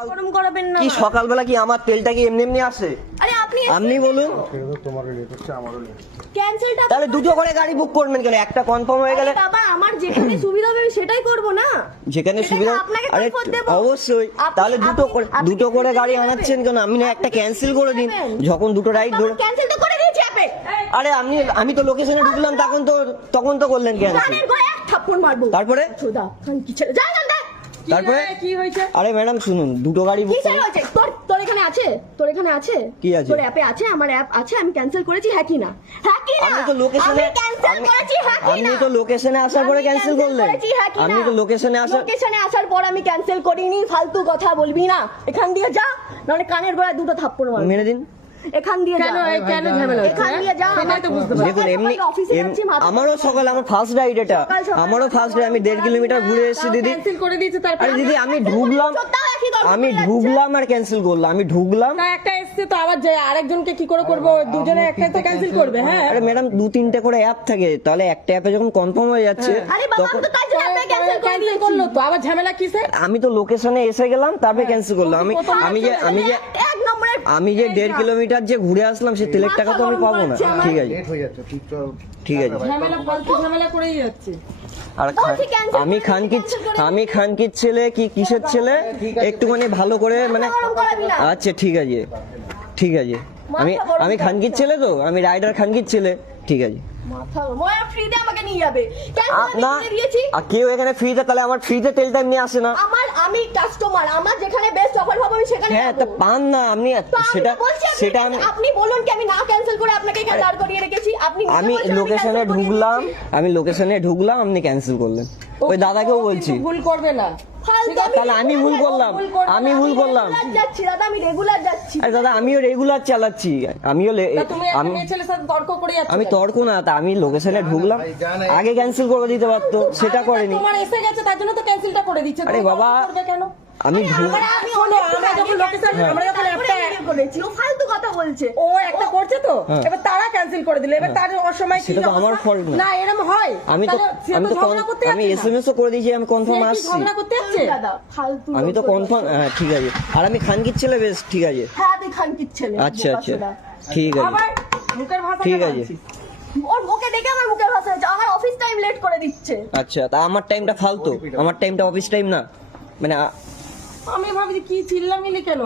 গরম করাবেন না। কি সকালবেলা কি আমার তেলটা কি এমনি এমনি আসে? আরে আপনি বলুন। ক্যান্সেলটা তাহলে দুটো করে গাড়ি বুক করবেন কেন? একটা কনফার্ম হয়ে গেলে বাবা আমার যেখানে সুবিধা হবে সেটাই করব না। যেখানে সেটা সুবিধা আপনাকে আরে কমফোর্ট দেব। অবশ্যই। তাহলে দুটো করে গাড়ি আনাচ্ছেন কেন? আপনি না একটা ক্যান্সেল করে দিন। যখন দুটো রাইড ধরে ক্যান্সেল তো করে দিয়েছি আপনি। আরে আমি তো লোকেশনে ঢুকলাম তখন তো করলেন ক্যান্সেল। কানের গোড়ায় এক থাপ্পড় মারবো। তারপরে চোদা খান কি ছেড়ে যা জানতে। তারপরে কি হয়েছে? আরে ম্যাডাম শুনুন, দুটো গাড়ি বুক কি ছেড়ে হয়েছে? তোর এখানে আছে? তোর এখানে আছে? কি আছে? তোর অ্যাপে আছে? আমার অ্যাপ আছে, আমি ক্যান্সেল করেছি। হ্যাঁ কি না? হ্যাঁ কি না? আমি তো লোকেশনে ক্যান্সেল করেছি। হ্যাঁ কি না? আপনি তো লোকেশনে আসার পরে ক্যান্সেল করলেন। আমি তো লোকেশনে আসার পর আমি ক্যান্সেল করিনি। ফালতু কথা বলবি না। এখান দিয়ে যা, নাহলে কানের গোড়ায় দুটো থাপ্পড় মারবো। মেরে দিন। এখান দিয়ে যা। কেন ঝামেলা হচ্ছে? এখান দিয়ে যা। সেটাই তো বুঝতে পারছি। দেখুন আমারও সকালে আমার ফার্স্ট রাইড এটা। আমারও ফার্স্ট রাইড, আমি 1.5 কিলোমিটার ঘুরে এসেছি দিদি। ক্যান্সেল করে দিয়েছে তারপর। আরে দিদি আমি ঢুকলাম আর ক্যান্সেল করলাম। আমি ঢুকলাম। তা একটা এসছে তো আবার যে আরেকজনকে কি করে করব? দুজনে একটা তো ক্যান্সেল করবে। হ্যাঁ আরে ম্যাডাম 2-3টে করে অ্যাপ থাকে, তাহলে একটা অ্যাপে যখন কনফার্ম হয়ে যাচ্ছে আরে বাবা আমি তো তাই জন্য অ্যাপে ক্যান্সেল করে ক্যান্সেল দিয়েছি। করলো তো আবার ঝামেলা কিসে? আমি তো লোকেশনে এসে গেলাম তারপরে ক্যান্সেল করলাম। এক নম্বরে আমি যে 1.5 কিলোমিটার যে ঘুরে আসলাম সে তেলের টাকা তো আমি পাবো না। ঠিক আছে ঠিক আছে। ঝামেলা ফালতু ঝামেলা করেই যাচ্ছে। আর আমি খানকির ছেলে কি কিসের ছেলে একটুখানি ভালো করে মানে আচ্ছা ঠিক আছে ঠিক আছে। আমি খানকির ছেলে তো, আমি রাইডার খানকির ছেলে। ঠিক আছে ফ্রিতে আমাকে নিয়ে যাবে। কেন না আমি দিয়েছি? আর কেউ এখানে ফ্রিতে, তাহলে আমার ফ্রিতে তেলটা এমনি আসে না। আমি কাস্টমার, আমার যেখানে বেস্ট অফার পাবো আমি সেখানে হ্যাঁ তা পান না আপনি সেটা আপনি বলুন কি আমি না ক্যান্সেল করে আপনাকে এখানে দাঁড় করিয়ে রেখেছি? আপনি আমি লোকেশনে ঢুকলাম আপনি ক্যান্সেল করলেন। ওই দাদাকেও বলছি ভুল করবে না। তাহলে আমি ভুল করলাম। যাচ্ছি দাদা, আমি রেগুলার যাচ্ছি। আরে দাদা আমিও রেগুলার চালাচ্ছি। তুমি একটা মেয়ে ছেলের সাথে তর্ক করে যাচ্ছ। আমি তর্ক না, তা আমি লোকেশনে ঢুকলাম, আগে ক্যান্সেল করে দিতে পারতো, সেটা করেনি। তোমার এসে গেছে তার জন্য তো ক্যান্সেলটা করে দিচ্ছে। আরে বাবা কেন? আমি ফালতু কথা বলছে। ও একটা করছে তো এবার তারা ক্যান্সেল করে দিলে, এবার তার অসময় সেটা তো আমার ফল্ট না। না এরকম হয়। আমি এসএমএস ও করে দিয়েছি, আমি কনফার্ম আসছি। ঝগড়া করতে যাচ্ছে দাদা ফালতু আমি তো কনফার্ম। হ্যাঁ ঠিক আছে। আর আমি খানকির ছেলে, বেশ ঠিক আছে। হ্যাঁ আমি খানকির ছেলে। আচ্ছা ঠিক আছে আবার মুখের ভাষা ঠিক আছে। ওর মুখে দেখে আমার মুখের ভাষা হচ্ছে। আমার অফিস টাইম লেট করে দিচ্ছে। আচ্ছা তা আমার টাইমটা ফালতু, আমার টাইমটা অফিস টাইম না মানে আমি ভাবছি কি চিল্লামিলি কেন?